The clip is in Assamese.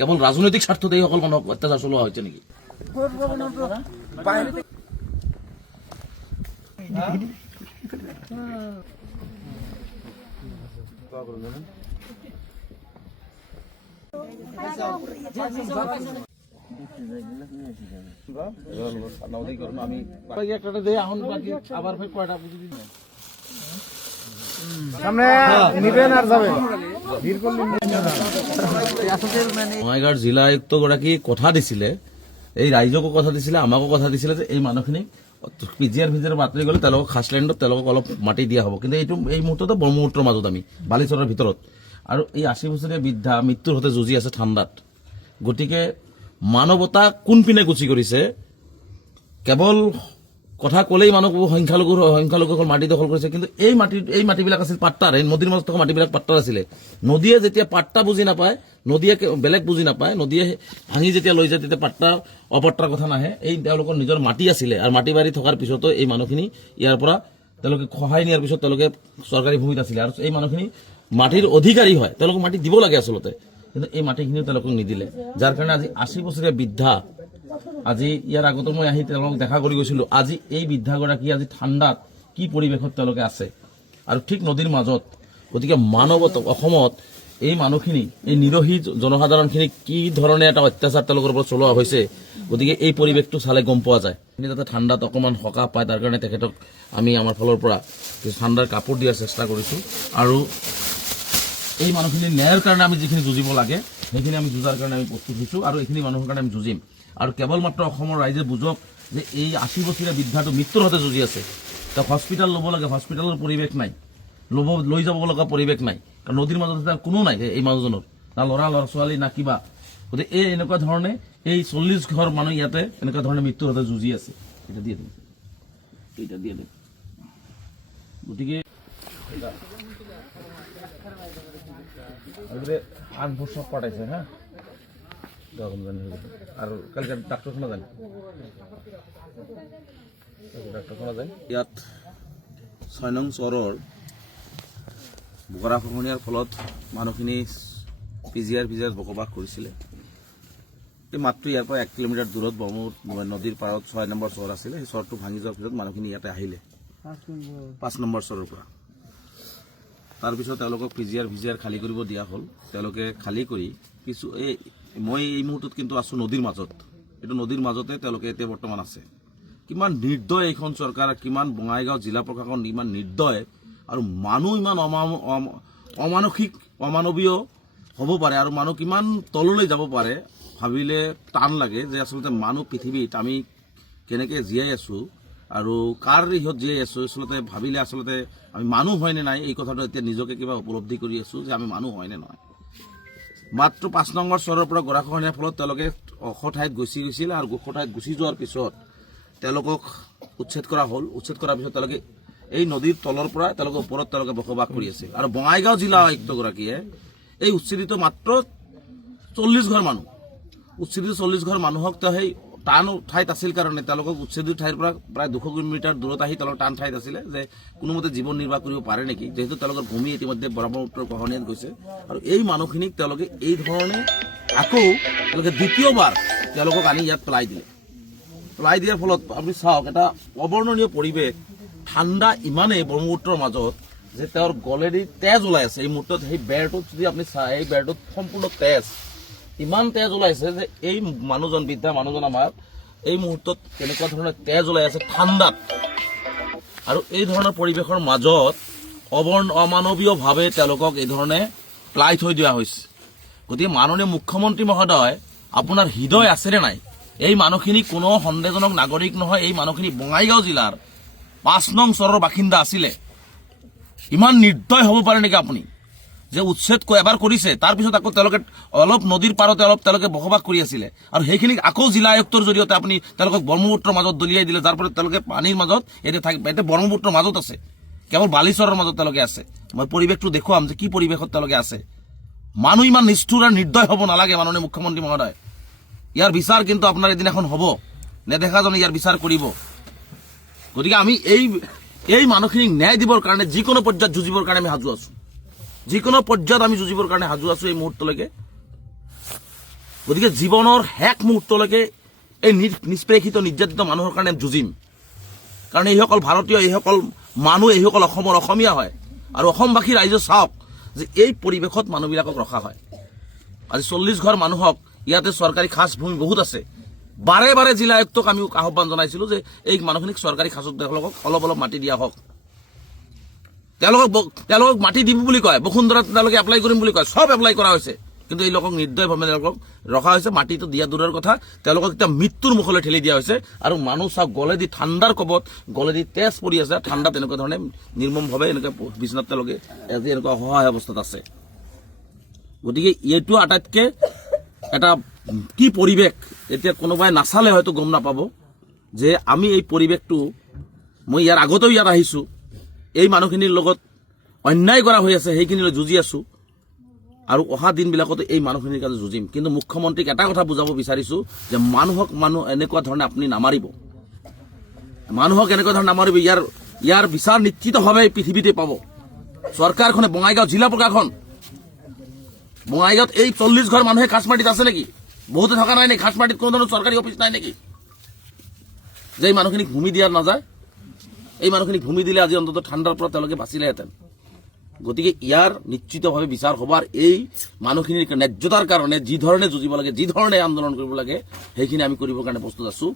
কেৱল ৰাজনৈতিক স্বাৰ্থতে এইসকল মানুহক অত্যাচাৰ চলোৱা হৈছে নেকি? বঙাইগাঁৱৰ জিলা আয়ুক্ত গৰাকী কথা দিছিলে, এই ৰাইজকো কথা দিছিলে, আমাকো কথা দিছিলে যে এই মানুহখিনিক পিজিআৰ বাতৰি গ'লে তেওঁলোকক খাছলেণ্ডত তেওঁলোকক অলপ মাটি দিয়া হ'ব। কিন্তু এই মুহূৰ্ততে ব্ৰহ্মপুত্ৰৰ মাজত আমি বালিচৰৰ ভিতৰত, আৰু এই 80 বছৰীয়া বৃদ্ধা মৃত্যুৰ সৈতে যুঁজি আছে ঠাণ্ডাত। গতিকে মানৱতা কোনপিনে গুচি কৰিছে? কেৱল কথা ক'লেই মানুহবোৰ সংখ্যালঘুসকল মাটি দখল কৰিছে, কিন্তু এই মাটিবিলাক আছিল পাট্টাৰ, এই নদীৰ মাজত থকা মাটিবিলাক পাট্টাৰ আছিলে। নদীয়ে যেতিয়া পাট্টা বুজি নাপায়, নদীয়ে বেলেগ বুজি নাপায়, নদীয়ে ভাঙি যেতিয়া লৈ যায় তেতিয়া পাট্টা অপট্টাৰ কথা নাহে। এই তেওঁলোকৰ নিজৰ মাটি আছিলে, আৰু মাটি বাৰী থকাৰ পিছতো এই মানুহখিনি ইয়াৰ পৰা তেওঁলোকে সহায় নিয়াৰ পিছত তেওঁলোকে চৰকাৰী ভূমিত আছিলে, আৰু এই মানুহখিনি মাটিৰ অধিকাৰী হয়, তেওঁলোকক মাটি দিব লাগে আচলতে, কিন্তু এই মাটিখিনিও তেওঁলোকক নিদিলে। যাৰ কাৰণে আজি 80 বছৰীয়া বৃদ্ধা, আজি ইয়াৰ আগতো মই আহি তেওঁলোকক দেখা কৰি গৈছিলো, আজি এই বৃদ্ধাগৰাকী আজি ঠাণ্ডাত কি পৰিৱেশত তেওঁলোকে আছে, আৰু ঠিক নদীৰ মাজত। গতিকে মানৱতা অসমত এই মানুহখিনি, এই নিৰহী জনসাধাৰণখিনিক কি ধৰণে এটা অত্যাচাৰ তেওঁলোকৰ ওপৰত চলোৱা হৈছে, গতিকে এই পৰিৱেশটো চালে গম পোৱা যায়। যাতে ঠাণ্ডাত অকণমান সকাহ পায় তাৰ কাৰণে তেখেতক আমি আমাৰ ফালৰ পৰা ঠাণ্ডাৰ কাপোৰ দিয়াৰ চেষ্টা কৰিছোঁ, আৰু এই মানুহখিনি ন্যায়ৰ কাৰণে আমি যিখিনি যুঁজিব লাগে সেইখিনি আমি যুঁজাৰ কাৰণে আমি প্ৰস্তুত হৈছোঁ, আৰু এইখিনি মানুহৰ কাৰণে আমি যুঁজিম। আৰু কেৱল মাত্ৰ অসমৰ ৰাইজে বুজক যে এই 80 বছৰীয়া বৃদ্ধাটো মৃত্যুৰ সৈতে যুঁজি আছে। তেওঁ হস্পিটেল ল'ব লাগে, হস্পিটেলৰ পৰিৱেশ নাই, লৈ যাব লগা পৰিৱেশ নাই, কাৰণ নদীৰ মাজত কোনো নাই এই মানুহজনৰ, না ল'ৰা ছোৱালী না কিবা। গতিকে এনেকুৱা ধৰণে এই 40 ঘৰ মানুহ ইয়াতে এনেকুৱা ধৰণে মৃত্যুৰ সৈতে যুঁজি আছে। এটা দিয়ে দিম, এইটা দিয়ে দিম। গতিকে 8 বছর পাঠাইছে, হ্যাঁ, আর কালকে ডাক্তারখানা যান, ইয়াত 6 নং চহৰৰ গৰাখহনীয়াৰ ফলত মানুহখিনি পিজিআৰ বসবাস কৰিছিলে। এই মাত্ৰ ইয়াৰ পৰা 1 কিলোমিটাৰ দূৰত ব্ৰহ্মপুত্ৰ নদীৰ পাৰত 6 নম্বৰ চহৰ আছিলে। সেই চহৰটো ভাঙি যোৱাৰ পিছত মানুহখিনি ইয়াতে আহিলে 5 নম্বৰ চহৰৰ পৰা। তাৰপিছত তেওঁলোকক পিজিআৰ খালী কৰিব দিয়া হ'ল। তেওঁলোকে খালী কৰি কিছু মই এই মুহূৰ্তত কিন্তু আছোঁ নদীৰ মাজত, এইটো নদীৰ মাজতে তেওঁলোকে এতিয়া বৰ্তমান আছে। কিমান নিৰ্দয় এইখন চৰকাৰ, কিমান বঙাইগাঁও জিলা প্ৰশাসন ইমান নিৰ্দয়, আৰু মানুহ ইমান অমানসিক অমানৱীয় হ'ব পাৰে, আৰু মানুহ কিমান তললৈ যাব পাৰে ভাবিলে টান লাগে যে আচলতে মানুহ পৃথিৱীত আমি কেনেকৈ জীয়াই আছোঁ, আৰু কাৰ ইহঁত জীয়াই আছোঁ। আচলতে ভাবিলে আচলতে আমি মানুহ হয়নে নাই এই কথাটো এতিয়া নিজকে কিবা উপলব্ধি কৰি আছোঁ যে আমি মানুহ হয়নে নহয়। মাত্ৰ 5 নম্বৰ চহৰৰ পৰা গৰাখহনীয়াৰ ফলত তেওঁলোকে ওখ ঠাইত গুচি গৈছিল, আৰু ওখ ঠাইত গুচি যোৱাৰ পিছত তেওঁলোকক উচ্ছেদ কৰা হ'ল। উচ্ছেদ কৰাৰ পিছত তেওঁলোকে এই নদীৰ তলৰ পৰা তেওঁলোকে ওপৰত তেওঁলোকে বসবাস কৰি আছিল। আৰু বঙাইগাঁও জিলা আয়ুক্তগৰাকীয়ে এই উচ্ছেদিত মাত্ৰ 40 ঘৰ মানুহ, উচ্ছেদিত 40 ঘৰ মানুহক তেওঁ সেই টান ঠাইত আছিল কাৰণে তেওঁলোকক উচ্ছেদিত ঠাইৰ পৰা প্ৰায় 200 কিলোমিটাৰ দূৰত আহি তেওঁলোকৰ টান ঠাইত আছিলে যে কোনোমতে জীৱন নিৰ্বাহ কৰিব পাৰে নেকি, যিহেতু তেওঁলোকৰ ভূমি ইতিমধ্যে ব্ৰহ্মপুত্ৰৰ গৰাখহনীয়াত গৈছে। আৰু এই মানুহখিনিক তেওঁলোকে এই ধৰণে আকৌ তেওঁলোকে দ্বিতীয়বাৰ তেওঁলোকক আনি ইয়াত পেলাই দিলে। পেলাই দিয়াৰ ফলত আপুনি চাওক এটা অবৰ্ণনীয় পৰিৱেশ, ঠাণ্ডা ইমানেই ব্ৰহ্মপুত্ৰৰ মাজত যে তেওঁৰ গলেদি তেজ ওলাই আছে। এই মুহূৰ্তত সেই বেৰটোত যদি আপুনি চায়, এই বেৰটোত সম্পূৰ্ণ তেজ, ইমান তেজ ওলাইছে যে এই মানুহজন বৃদ্ধা মানুহজন আমাৰ এই মুহূৰ্তত কেনেকুৱা ধৰণৰ তেজ ওলাই আছে ঠাণ্ডাত। আৰু এই ধৰণৰ পৰিৱেশৰ মাজত অমানৱীয়ভাৱে তেওঁলোকক এই ধৰণে পেলাই থৈ দিয়া হৈছে। গতিকে মাননীয় মুখ্যমন্ত্ৰী মহোদয়, আপোনাৰ হৃদয় আছেনে নাই? এই মানুহখিনি কোনো সন্দেহজনক নাগৰিক নহয়, এই মানুহখিনি বঙাইগাঁও জিলাৰ 5 নং চহৰৰ বাসিন্দা আছিলে। ইমান নিৰ্দয় হ'ব পাৰে নেকি আপুনি যে উচ্ছেদ এবাৰ কৰিছে, তাৰপিছত আকৌ তেওঁলোকে অলপ নদীৰ পাৰতে অলপ তেওঁলোকে বসবাস কৰি আছিলে, আৰু সেইখিনিক আকৌ জিলা আয়ুক্তৰ জৰিয়তে আপুনি তেওঁলোকক ব্ৰহ্মপুত্ৰৰ মাজত দলিয়াই দিলে, যাৰ ফলত তেওঁলোকে পানীৰ মাজত এতিয়া ব্ৰহ্মপুত্ৰৰ মাজত আছে, কেৱল বালিচৰৰ মাজত তেওঁলোকে আছে। মই পৰিৱেশটো দেখুৱাম যে কি পৰিৱেশত তেওঁলোকে আছে। মানুহ ইমান নিষ্ঠুৰ আৰু নিৰ্দয় হ'ব নালাগে মাননীয় মুখ্যমন্ত্ৰী মহোদয়। ইয়াৰ বিচাৰ কিন্তু আপোনাৰ এদিনাখন হ'ব, নেদেখাজনে ইয়াৰ বিচাৰ কৰিব। গতিকে আমি এই মানুহখিনিক ন্যায় দিবৰ কাৰণে যিকোনো পৰ্যায়ত যুঁজিবৰ কাৰণে আমি সাজু আছোঁ, যিকোনো পৰ্যায়ত আমি যুঁজিবৰ কাৰণে সাজু আছোঁ এই মুহূৰ্তলৈকে। গতিকে জীৱনৰ শেষ মুহূৰ্তলৈকে এই নিষ্পেষিত নিৰ্যাতিত মানুহৰ কাৰণে যুঁজিম। কাৰণ এইসকল ভাৰতীয়, এইসকল মানুহ, এইসকল অসমৰ অসমীয়া হয়। আৰু অসমবাসী ৰাইজে চাওক যে এই পৰিৱেশত মানুহবিলাকক ৰখা হয়। আজি 40 ঘৰ মানুহক ইয়াতে চৰকাৰী খাছ ভূমি বহুত আছে। বাৰে বাৰে জিলা আয়ুক্তক আমি আহ্বান জনাইছিলোঁ যে এই মানুহখিনিক চৰকাৰী খাছত তেওঁলোকক অলপ অলপ মাটি দিয়া হওক। তেওঁলোকক মাটি দিব বুলি কয়, বসুন্ধৰাত তেওঁলোকে এপ্লাই কৰিম বুলি কয়, চব এপ্লাই কৰা হৈছে। কিন্তু এই লোকক নিৰ্দয়ভাৱে তেওঁলোকক ৰখা হৈছে। মাটিটো দিয়া দূৰৰ কথা, তেওঁলোকক এতিয়া মৃত্যুৰ মুখলৈ ঠেলি দিয়া হৈছে। আৰু মানুহ চাওক, গলেদি ঠাণ্ডাৰ কবত, গলেদি তেজ পৰি আছে, ঠাণ্ডা তেনেকুৱা ধৰণে নিৰ্মমভাৱে এনেকৈ বিচনাত তেওঁলোকে আজি এনেকুৱা অসহায় অৱস্থাত আছে। গতিকে এইটো আটাইতকৈ এটা কি পৰিৱেশ, এতিয়া কোনোবাই নাচালে হয়তো গম নাপাব যে আমি এই পৰিৱেশটো, মই ইয়াৰ আগতেও ইয়াত আহিছোঁ, এই মানুহখিনিৰ লগত অন্যায় কৰা হৈ আছে, সেইখিনিলৈ যুঁজি আছোঁ। আৰু অহা দিনবিলাকতো এই মানুহখিনিৰ কাৰণে যুঁজিম। কিন্তু মুখ্যমন্ত্ৰীক এটা কথা বুজাব বিচাৰিছোঁ যে মানুহক এনেকুৱা ধৰণে আপুনি নামাৰিব, মানুহক এনেকুৱা ধৰণে নামাৰিব। ইয়াৰ বিচাৰ নিশ্চিতভাৱে পৃথিৱীতে পাব। চৰকাৰখনে, বঙাইগাঁও জিলা প্ৰশাসন, বঙাইগাঁৱত এই 40 ঘৰ মানুহে খাচমাটিত আছে নেকি? বহুতে থকা নাই নেকি? খাচমাটিত কোনো ধৰণৰ চৰকাৰী অফিচ নাই নেকি যে এই মানুহখিনিক ভূমি দিয়া নাযায়? এই মানুহখিনিক ভূমি দিলে আজি অন্তত ঠাণ্ডাৰ পৰা তেওঁলোকে বাচিলেহেঁতেন। গতিকে ইয়াৰ নিশ্চিতভাৱে বিচাৰ হ'ব। আৰু এই মানুহখিনিৰ ন্যায্যতাৰ কাৰণে যি ধৰণে যুঁজিব লাগে, যি ধৰণে আন্দোলন কৰিব লাগে, সেইখিনি আমি কৰিবৰ কাৰণে প্ৰস্তুত আছোঁ।